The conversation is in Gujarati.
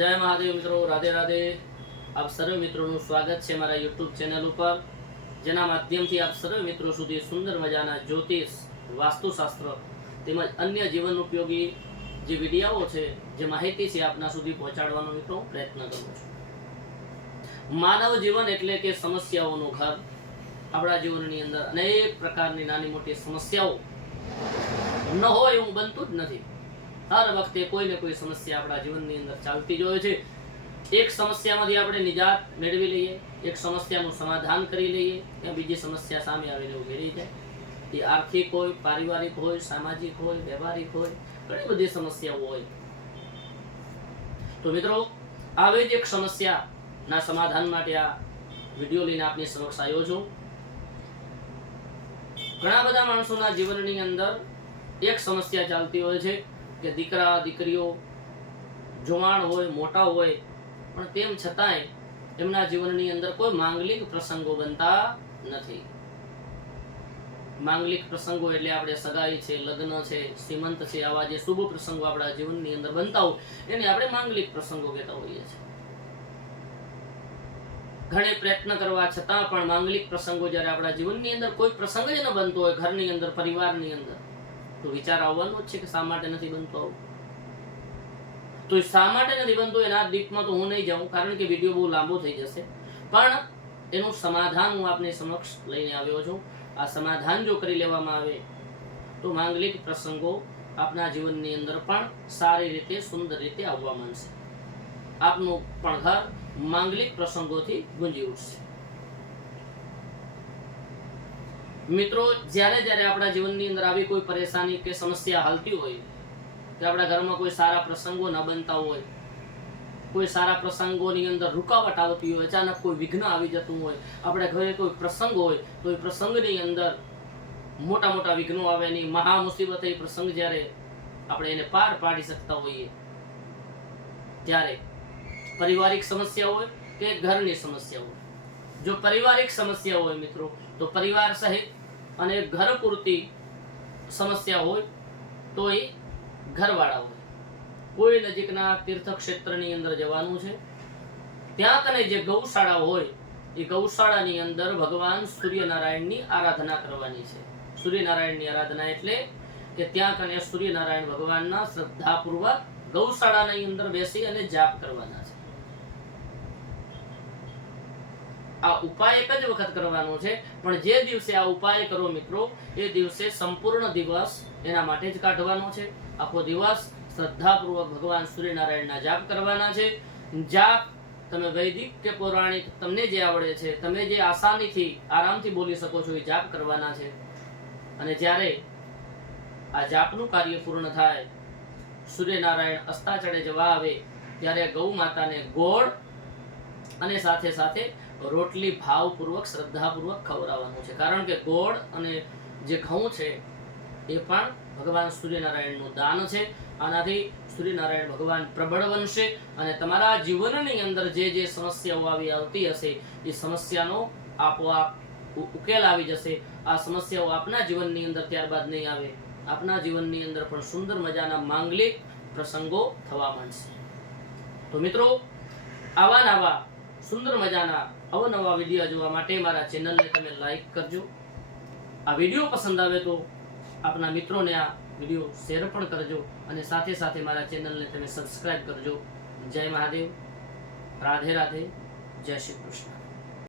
જય મહાદેવ મિત્રો, રાધે રાધે। આપ સર્વ મિત્રોનું સ્વાગત છે મારા YouTube ચેનલ ઉપર, જેના માધ્યમથી આપ સર્વ મિત્રો સુધી સુંદર મજાના જ્યોતિષ, વાસ્તુશાસ્ત્ર તેમજ અન્ય જીવન ઉપયોગી જે વિડીયો છે, જે માહિતી છે આપના સુધી પહોંચાડવાનો મિત્રો પ્રયત્ન કરું છું। માનવ જીવન એટલે કે સમસ્યાઓનું ઘર। આપણા જીવનની અંદર અનેક પ્રકારની નાની મોટી સમસ્યાઓ ન હોય એવું બનતું જ નથી। हर वक्ते कोई ने कोई समस्या अपना जीवन ની અંદર ચાલતી જ હોય છે। એક સમસ્યામાંથી આપણે નિજાત મેળવી લઈએ, એક સમસ્યાનું સમાધાન કરી લઈએ, ત્યાં બીજી સમસ્યા સામે આવીને ઊભી રહી જાય। એ આર્થિક હોય, પારિવારિક હોય, સામાજિક હોય, વ્યવહારિક હોય, ઘણી બધી સમસ્યાઓ હોય। તો મિત્રો, આવી જ એક સમસ્યાના સમાધાન માટે આ વિડિયો લઈને આપની સમક્ષ આવ્યો છું। ઘણા બધા માણસોના જીવનની અંદર એક સમસ્યા ચાલતી હોય છે કે દીકરા દીકરીઓ જવાન હોય, મોટા હોય, પણ તેમ છતાંય એમના જીવનની અંદર કોઈ માંગલિક પ્રસંગો બનતા નથી। માંગલિક પ્રસંગો એટલે આપણે સગાઈ છે, લગ્ન છે, શ્રીમંત છે, આવા જે શુભ પ્રસંગો આપણા જીવનની અંદર બનતા હોય એને આપણે માંગલિક પ્રસંગો કહેતા હોઈએ છીએ। ઘણે પ્રયત્ન કરવા છતાં પણ માંગલિક પ્રસંગો જ્યારે આપણા જીવનની અંદર કોઈ પ્રસંગ જ ન બનતો હોય, ઘરની અંદર, પરિવારની અંદર, તો વિચાર આવવાનો જ છે કે શા માટે નથી બનતો। તો શા માટે નથી બનતો એના ડીપમાં તો હું નહીં જાઉં, કારણ કે વિડીયો બહુ લાંબો થઈ જશે। પણ એનું સમાધાન હું આપની સમક્ષ લઈને આવ્યો છું। આ સમાધાન જો કરી લેવામાં આવે તો માંગલિક પ્રસંગો આપના જીવનની અંદર પણ સારી રીતે, સુંદર રીતે આવવા માંડશે। આપનું પણ ઘર માંગલિક પ્રસંગોથી ગુંજી ઉઠશે। મિત્રો, જ્યારે જ્યારે આપણા જીવનની અંદર આવી કોઈ પરેશાની કે સમસ્યા હાલતી હોય કે આપણા ઘરમાં કોઈ સારા પ્રસંગો ન બનતા હોય, કોઈ સારા પ્રસંગોની અંદર રૂકાવટ આવતી હોય, અચાનક કોઈ વિઘ્ન આવી જતું હોય, આપણે ઘરે કોઈ પ્રસંગ હોય તો એ પ્રસંગની અંદર મોટા મોટા વિઘ્નો આવે, એની મહા મુસીબત, એ પ્રસંગ જ્યારે આપણે એને પાર પાડી શકતા હોઈએ, ત્યારે પારિવારિક સમસ્યા હોય કે ઘરની સમસ્યા હોય, જો પારિવારિક સમસ્યા હોય મિત્રો, તો પરિવાર સહિત અને ઘર પૂરતી સમસ્યા હોય તો એ ઘરવાળા હોય, કોઈ નજીકના તીર્થક્ષેત્રની અંદર જવાનું છે, ત્યાં કને જે ગૌશાળા હોય એ ગૌશાળાની અંદર ભગવાન સૂર્યનારાયણની આરાધના કરવાની છે। સૂર્યનારાયણની આરાધના એટલે કે ત્યાં કને સૂર્યનારાયણ ભગવાનના શ્રદ્ધાપૂર્વક ગૌશાળાની અંદર બેસી અને જાપ કરવાના છે। આ ઉપાય એક જ વખત કરવાનો છે, પણ જે દિવસે આ ઉપાય કરો મિત્રો, એ દિવસે સંપૂર્ણ દિવસ એના માટે જ કાઢવાનો છે। આખો દિવસ શ્રદ્ધાપૂર્વક ભગવાન સૂર્યનારાયણના જાપ કરવાના છે। જાપ તમે વૈદિક કે પૌરાણિક, તમને જે આવડે છે, તમે જે આસાનીથી, આરામથી બોલી શકો છો, એ જાપ કરવાના છે। અને જ્યારે આ જાપનું કાર્ય પૂર્ણ થાય, સૂર્યનારાયણ અસ્તાચળે જવા આવે, ત્યારે ગૌ માતાને ગોળ અને સાથે સાથે રોટલી ભાવપૂર્વક, શ્રદ્ધાપૂર્વક ખવડાવવાનું છે। કારણ કે ગોળ અને જે ઘઉં છે એ પણ ભગવાન સૂર્યનારાયણનું દાન છે। આનાથી સૂર્યનારાયણ ભગવાન પ્રબળ બનશે અને તમારા જીવનની અંદર જે જે સમસ્યાઓ આવતી હશે એ સમસ્યાનો આપોઆપ ઉકેલ આવી જશે। આ સમસ્યાઓ આપના જીવનની અંદર ત્યારબાદ નહીં આવે, આપના જીવનની અંદર પણ સુંદર મજાના માંગલિક પ્રસંગો થવા માંડશે। તો મિત્રો, આવા નવા સુંદર મજાના અવનવા વિડીયો જોવા માટે મારા ચેનલને તમે લાઈક કરજો। આ વિડીયો પસંદ આવે તો આપના મિત્રોને આ વિડીયો શેર પણ કરજો અને સાથે સાથે મારા ચેનલને તમે સબસ્ક્રાઇબ કરજો। જય મહાદેવ, રાધે રાધે, જય શ્રી કૃષ્ણ।